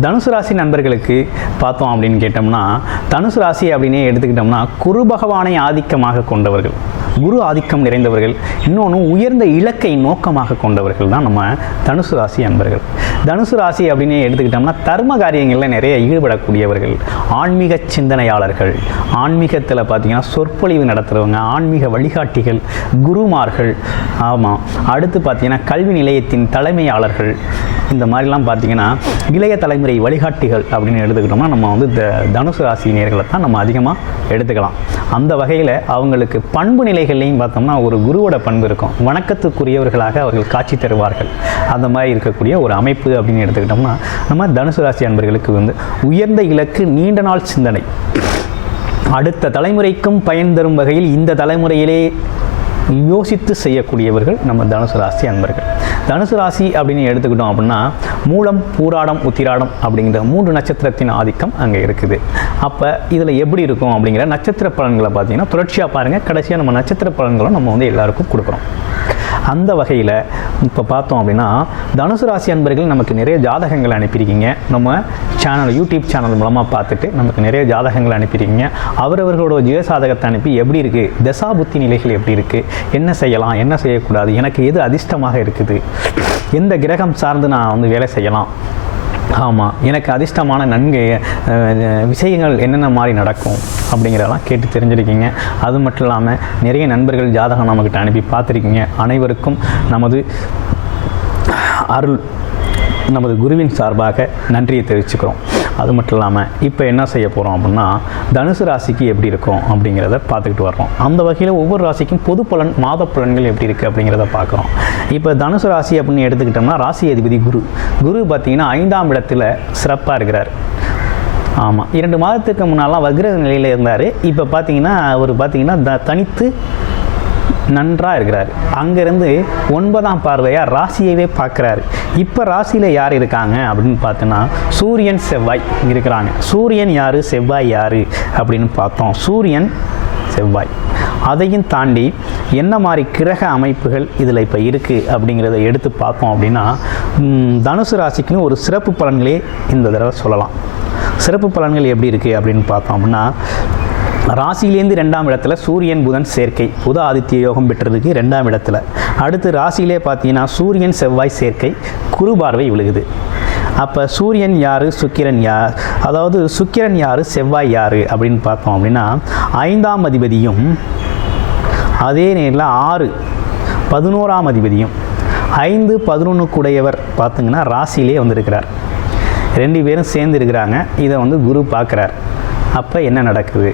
தனுசு ராசி நண்பர்களுக்கு பார்த்தோம் அப்படின்னு கேட்டோம்னா தனுசு ராசி அப்படின்னே எடுத்துக்கிட்டோம்னா குரு பகவானை ஆதிக்கமாக கொண்டவர்கள். குரு ஆதிக்கம் நிறைந்தவர்கள் இன்னொன்று உயர்ந்த இலக்கை நோக்கமாக கொண்டவர்கள் தான் நம்ம தனுசு ராசி அன்பர்கள். தனுசு ராசி அப்படின்னு எடுத்துக்கிட்டோம்னா தர்ம காரியங்களில் நிறைய ஈடுபடக்கூடியவர்கள் ஆன்மீக சிந்தனையாளர்கள். ஆன்மீகத்தில் பார்த்தீங்கன்னா சொற்பொழிவு நடத்துகிறவங்க ஆன்மீக வழிகாட்டிகள் குருமார்கள் ஆமாம் அடுத்து பார்த்தீங்கன்னா கல்வி நிலையத்தின் தலைமையாளர்கள். இந்த மாதிரிலாம் பார்த்தீங்கன்னா இளைய தலைமுறை வழிகாட்டிகள் அப்படின்னு எடுத்துக்கிட்டோம்னா நம்ம வந்து தனுசு ராசி நேர்களை தான் நம்ம அதிகமாக எடுத்துக்கலாம். அந்த வகையில் அவங்களுக்கு பண்பு நிலை நிலைகள்லையும் பார்த்தோம்னா ஒரு குருவோட பண்பு இருக்கும். வணக்கத்துக்குரியவர்களாக அவர்கள் காட்சி தருவார்கள். அந்த மாதிரி இருக்கக்கூடிய ஒரு அமைப்பு அப்படின்னு எடுத்துக்கிட்டோம்னா நம்ம தனுசு ராசி அன்பர்களுக்கு வந்து உயர்ந்த இலக்கு நீண்ட நாள் சிந்தனை. அடுத்த தலைமுறைக்கும் பயன் தரும் வகையில் இந்த தலைமுறையிலே யோசித்து செய்யக்கூடியவர்கள் நம்ம தனுசு ராசி அன்பர்கள். தனுசு ராசி அப்படின்னு எடுத்துக்கிட்டோம் அப்படின்னா மூலம் பூராடம் உத்திராடம் அப்படிங்கிற மூன்று நட்சத்திரத்தின் ஆதிக்கம் அங்கே இருக்குது. அப்போ இதில் எப்படி இருக்கும் அப்படிங்கிற நட்சத்திர பலன்களை பார்த்தீங்கன்னா தொடர்ச்சியாக பாருங்கள் கடைசியாக நம்ம நட்சத்திர பலன்களும் நம்ம வந்து எல்லாருக்கும் கொடுக்குறோம் அந்த வகையில் இப்போ பார்த்தோம் அப்படின்னா தனுசு ராசி அன்பர்கள் நமக்கு நிறைய ஜாதகங்கள் அனுப்பியிருக்கீங்க. நம்ம சேனல் யூடியூப் சேனல் மூலமாக பார்த்துட்டு நமக்கு நிறைய ஜாதகங்கள் அனுப்பியிருக்கீங்க. அவரவர்களோட ஜீவசாதகத்தை அனுப்பி எப்படி இருக்குது தசா புத்தி நிலைகள் எப்படி இருக்குது என்ன செய்யலாம்? என்ன செய்யக்கூடாது? எனக்கு எது அதிர்ஷ்டமாக இருக்குது? எந்த கிரகம் சார்ந்து நான் வந்து வேலை செய்யலாம்? ஆமாம் எனக்கு அதிர்ஷ்டமான நன்கு விஷயங்கள் என்னென்ன மாதிரி நடக்கும் அப்படிங்கிறதெல்லாம் கேட்டு தெரிஞ்சிருக்கீங்க. அது மட்டும் இல்லாமல் நிறைய நண்பர்கள் ஜாதகம் நம்மக்கிட்ட அனுப்பி பார்த்துருக்கீங்க. அனைவருக்கும் நமது அருள் நமது குருவின் சார்பாக நன்றியை தெரிவிச்சுக்கிறோம். அது மட்டும் இல்லாமல் இப்போ என்ன செய்ய போகிறோம் அப்படின்னா தனுசு ராசிக்கு எப்படி இருக்கும் அப்படிங்கிறத பார்த்துக்கிட்டு வர்றோம். அந்த வகையில் ஒவ்வொரு ராசிக்கும் பொது பலன் மாத பலன்கள் எப்படி இருக்குது அப்படிங்கிறத பார்க்குறோம். இப்போ தனுசு ராசி அப்படின்னு எடுத்துக்கிட்டோம்னா ராசி அதிபதி குரு. குரு பார்த்தீங்கன்னா ஐந்தாம் இடத்துல சிறப்பாக இருக்கிறார். ஆமாம் இரண்டு மாதத்துக்கு முன்னாலாம் வக்ர நிலையில் இருந்தார். இப்போ பார்த்தீங்கன்னா அவர் பார்த்தீங்கன்னா த தனித்து நன்றாக இருக்கிறார். அங்கேருந்து ஒன்பதாம் பார்வையாக ராசியவே பார்க்குறாரு. இப்போ ராசியில் யார் இருக்காங்க அப்படின்னு பார்த்தோன்னா சூரியன் செவ்வாய் இருக்கிறாங்க. சூரியன் யார்? செவ்வாய் யார்? அப்படின்னு பார்த்தோம். சூரியன் செவ்வாய். அதையும் தாண்டி என்ன மாதிரி கிரக அமைப்புகள் இதில் இப்போ இருக்குது அப்படிங்கிறத எடுத்து பார்த்தோம் அப்படின்னா தனுசு ராசிக்குன்னு ஒரு சிறப்பு பலன்களே இந்த தடவை சொல்லலாம். சிறப்பு பலன்கள் எப்படி இருக்குது அப்படின்னு பார்த்தோம் அப்படின்னா ராசியிலேருந்து ரெண்டாம் இடத்துல சூரியன் புதன் சேர்க்கை. புத ஆதித்ய யோகம் பெற்றதுக்கு ரெண்டாம் இடத்துல. அடுத்து ராசியிலே பார்த்தீங்கன்னா சூரியன் செவ்வாய் சேர்க்கை குரு பார்வை விழுகுது. அப்போ சூரியன் யார்? சுக்கிரன் யார்? அதாவது சுக்கிரன் யார்? செவ்வாய் யார்? அப்படின்னு பார்த்தோம் அப்படின்னா ஐந்தாம் அதிபதியும் அதே நேரில் ஆறு பதினோராம் அதிபதியும். ஐந்து பதினொன்றுக்குடையவர் பார்த்திங்கன்னா பார்த்தீங்கன்னா ராசியிலே வந்திருக்கிறார். ரெண்டு பேரும் சேர்ந்து இருக்கிறாங்க. இதை வந்து குரு பார்க்குறார். அப்போ என்ன நடக்குது?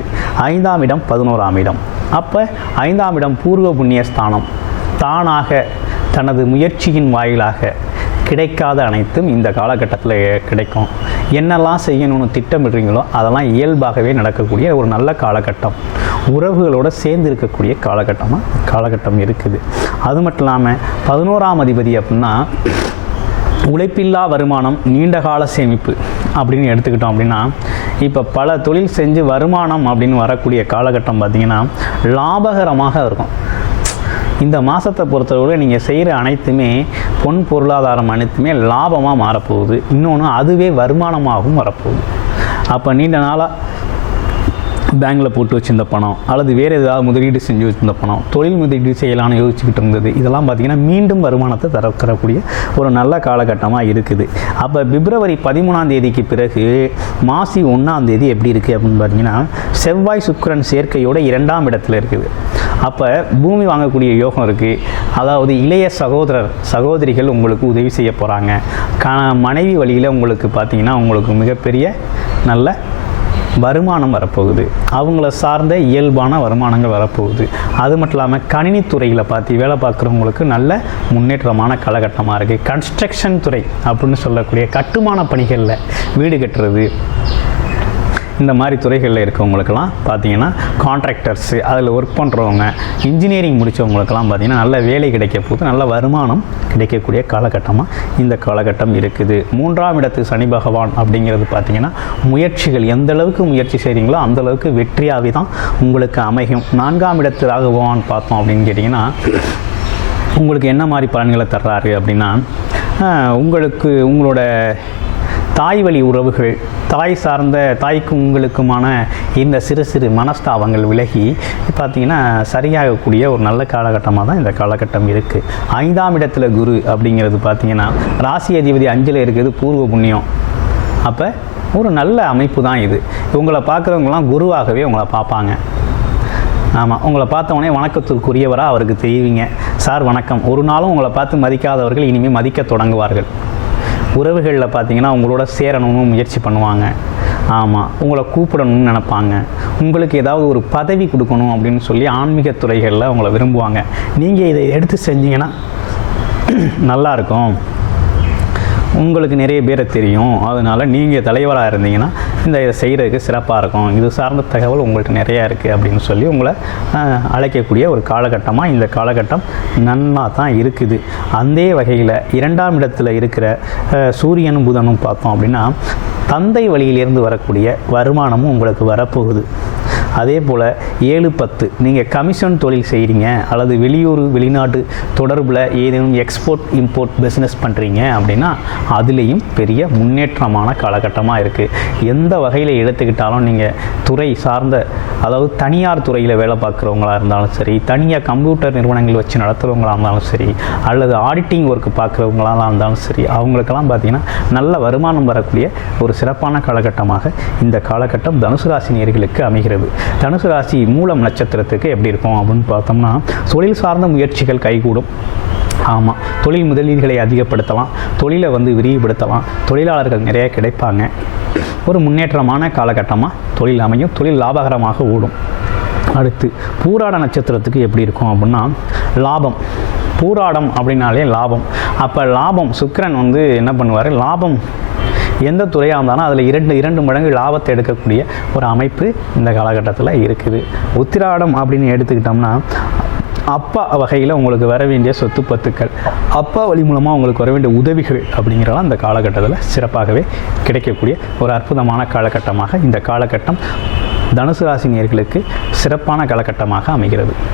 ஐந்தாம் இடம் பதினோராம் இடம். அப்போ ஐந்தாம் இடம் பூர்வ புண்ணிய ஸ்தானம் தானாக தனது முயற்சியின் வாயிலாக கிடைக்காத அனைத்தும் இந்த காலகட்டத்தில் கிடைக்கும். என்னெல்லாம் செய்யணும்னு திட்டமிடுறீங்களோ அதெல்லாம் இயல்பாகவே நடக்கக்கூடிய ஒரு நல்ல காலகட்டம். உறவுகளோட சேர்ந்து இருக்கக்கூடிய காலகட்டமாக காலகட்டம் இருக்குது. அது மட்டும் இல்லாமல் பதினோராம் அதிபதி அப்படின்னா உழைப்பில்லா வருமானம் நீண்ட கால சேமிப்பு அப்படின்னு எடுத்துக்கிட்டோம் அப்படின்னா இப்போ பல தொழில் செஞ்சு வருமானம் அப்படின்னு வரக்கூடிய காலகட்டம் பார்த்திங்கன்னா லாபகரமாக இருக்கும். இந்த மாதத்தை பொறுத்தவரை நீங்கள் செய்கிற அனைத்துமே பொன் பொருளாதாரம் அனைத்துமே லாபமாக மாறப்போகுது. இன்னொன்று அதுவே வருமானமாகவும் வரப்போகுது. அப்போ நீண்ட நாளாக பேங்கில் போட்டு வச்சிருந்த பணம் அல்லது வேறு ஏதாவது முதலீடு செஞ்சு வச்சிருந்த பணம் தொழில் முதலீடு செய்யலாம்னு யோசிச்சுக்கிட்டு இருந்தது. இதெல்லாம் பார்த்திங்கன்னா மீண்டும் வருமானத்தை தரக்கூடிய ஒரு நல்ல காலகட்டமாக இருக்குது. அப்போ பிப்ரவரி பதிமூணாம் தேதிக்கு பிறகு மாசி ஒன்றாம் தேதி எப்படி இருக்குது அப்படின்னு பார்த்தீங்கன்னா செவ்வாய் சுக்கரன் சேர்க்கையோட இரண்டாம் இடத்துல இருக்குது. அப்போ பூமி வாங்கக்கூடிய யோகம் இருக்குது அதாவது இளைய சகோதரர் சகோதரிகள் உங்களுக்கு உதவி செய்ய போகிறாங்க மனைவி வழியில் உங்களுக்கு பார்த்தீங்கன்னா உங்களுக்கு மிகப்பெரிய நல்ல வருமானம் வரப்போகுது. அவங்கள சார்ந்த இயல்பான வருமானங்கள் வரப்போகுது. அது மட்டும் இல்லாமல் கணினித்துறையில் பார்த்து வேலை பார்க்குறவங்களுக்கு நல்ல முன்னேற்றமான காலகட்டமாக இருக்குது கன்ஸ்ட்ரக்ஷன் துறை அப்படின்னு சொல்லக்கூடிய கட்டுமான பணிகளில் வீடு கட்டுறது இந்த மாதிரி துறைகளில் இருக்கவங்களுக்கெல்லாம் பார்த்தீங்கன்னா கான்ட்ராக்டர்ஸு அதில் ஒர்க் பண்ணுறவங்க இன்ஜினியரிங் முடித்தவங்களுக்கெல்லாம் பார்த்தீங்கன்னா நல்ல வேலை கிடைக்க போது நல்ல வருமானம் கிடைக்கக்கூடிய காலகட்டமாக இந்த காலகட்டம் இருக்குது. மூன்றாம் இடத்து சனி பகவான் அப்படிங்கிறது பார்த்தீங்கன்னா முயற்சிகள் எந்த அளவுக்கு முயற்சி செய்கிறீங்களோ அந்தளவுக்கு வெற்றியாகவே தான் உங்களுக்கு அமையும். நான்காம் இடத்து ராகு பார்த்தோம் அப்படின்னு கேட்டிங்கன்னா உங்களுக்கு என்ன மாதிரி பலன்களை தர்றாரு அப்படின்னா உங்களுக்கு உங்களோட தாய் வழி உறவுகள் தாய் சார்ந்த தாய்க்கும் உங்களுக்குமான இந்த சிறு சிறு மனஸ்தாபங்கள் விலகி பார்த்தீங்கன்னா சரியாகக்கூடிய ஒரு நல்ல காலகட்டமாக தான் இந்த காலகட்டம் இருக்குது ஐந்தாம் இடத்துல குரு அப்படிங்கிறது பார்த்தீங்கன்னா ராசி அதிபதி அஞ்சில் இருக்கிறது பூர்வ புண்ணியம். அப்போ ஒரு நல்ல அமைப்பு தான் இது. உங்களை பார்க்குறவங்களாம் குருவாகவே உங்களை பார்ப்பாங்க. ஆமாம் உங்களை பார்த்தவொடனே வணக்கத்துக்குரியவராக வணக்கத்திற்குரியவராக அவருக்கு தெரிவிங்க. சார் வணக்கம். ஒரு நாளும் உங்களை பார்த்து மதிக்காதவர்கள் இனிமேல் மதிக்க தொடங்குவார்கள். உறவுகளில் பார்த்தீங்கன்னா உங்களோட சேரணும்னு முயற்சி பண்ணுவாங்க. ஆமாம் உங்களை கூப்பிடணும்னு நினைப்பாங்க. உங்களுக்கு ஏதாவது ஒரு பதவி கொடுக்கணும் அப்படின்னு சொல்லி ஆன்மீக துறைகளில் உங்களை விரும்புவாங்க. நீங்கள் இதை எடுத்து செஞ்சீங்கன்னா நல்லா இருக்கும். உங்களுக்கு நிறைய பேரை தெரியும். அதனால் நீங்கள் தலைவராக இருந்தீங்கன்னா இந்த இதை செய்கிறதுக்கு சிறப்பாக இருக்கும். இது சார்ந்த தகவல் உங்கள்கிட்ட நிறையா இருக்குது அப்படின்னு சொல்லி உங்களை அஹ், அழைக்கக்கூடிய ஒரு காலகட்டமாக இந்த காலகட்டம் நன்னா தான் இருக்குது. அந்த வகையில் இரண்டாம் இடத்துல இருக்கிற அஹ், சூரியனும் புதனும் பார்த்தோம் அப்படின்னா தந்தை வழியிலிருந்து வரக்கூடிய வருமானமும் உங்களுக்கு வரப்போகுது. அதே போல் ஏழு பத்து. நீங்கள் கமிஷன் தொழில் செய்கிறீங்க அல்லது வெளியூர் வெளிநாட்டு தொடர்பில் ஏதேனும் எக்ஸ்போர்ட் இம்போர்ட் பிஸ்னஸ் பண்ணுறீங்க அப்படின்னா அதுலேயும் பெரிய முன்னேற்றமான காலகட்டமாக இருக்குது எந்த வகையில் எடுத்துக்கிட்டாலும் நீங்கள் துறை சார்ந்த அதாவது தனியார் துறையில் வேலை பார்க்குறவங்களா இருந்தாலும் சரி தனியாக கம்ப்யூட்டர் நிறுவனங்கள் வச்சு நடத்துகிறவங்களாக இருந்தாலும் சரி அல்லது ஆடிட்டிங் ஒர்க் பார்க்குறவங்களாக இருந்தாலும் சரி அவங்களுக்கெல்லாம் பார்த்தீங்கன்னா நல்ல வருமானம் வரக்கூடிய ஒரு சிறப்பான காலகட்டமாக இந்த காலகட்டம் தனுசு ராசி நேர்களுக்கு அமைகிறது. தனுசு ராசி மூலம் நட்சத்திரத்துக்கு எப்படி இருக்கும் அப்படின்னு பார்த்தோம்னா தொழில் சார்ந்த முயற்சிகள் கைகூடும். ஆமாம் தொழில் முதலீடுகளை அதிகப்படுத்தலாம். தொழிலை வந்து விரிவுபடுத்தலாம். தொழிலாளர்கள் நிறைய கிடைப்பாங்க. ஒரு முன்னேற்றமான காலகட்டமாக தொழில் அமையும். தொழில் லாபகரமாக ஓடும். அடுத்து பூராட நட்சத்திரத்துக்கு எப்படி இருக்கும் அப்படின்னா லாபம். பூராடம் அப்படின்னாலே லாபம். அப்போ லாபம் சுக்கிரன் வந்து என்ன பண்ணுவார்? லாபம் எந்த துறையாக இருந்தாலும் அதில் இரண்டு இரண்டு மடங்கு லாபத்தை எடுக்கக்கூடிய ஒரு அமைப்பு இந்த காலகட்டத்தில் இருக்குது. உத்திராடம் அப்படின்னு எடுத்துக்கிட்டோம்னா அப்பா வகையில் உங்களுக்கு வர வேண்டிய சொத்து பத்துக்கள். அப்பா வழி மூலமாக உங்களுக்கு வர வேண்டிய உதவிகள் அப்படிங்கிறலாம் இந்த காலகட்டத்தில் சிறப்பாகவே கிடைக்கக்கூடிய ஒரு அற்புதமான காலகட்டமாக இந்த காலகட்டம் தனுசு ராசி சிறப்பான காலகட்டமாக அமைகிறது.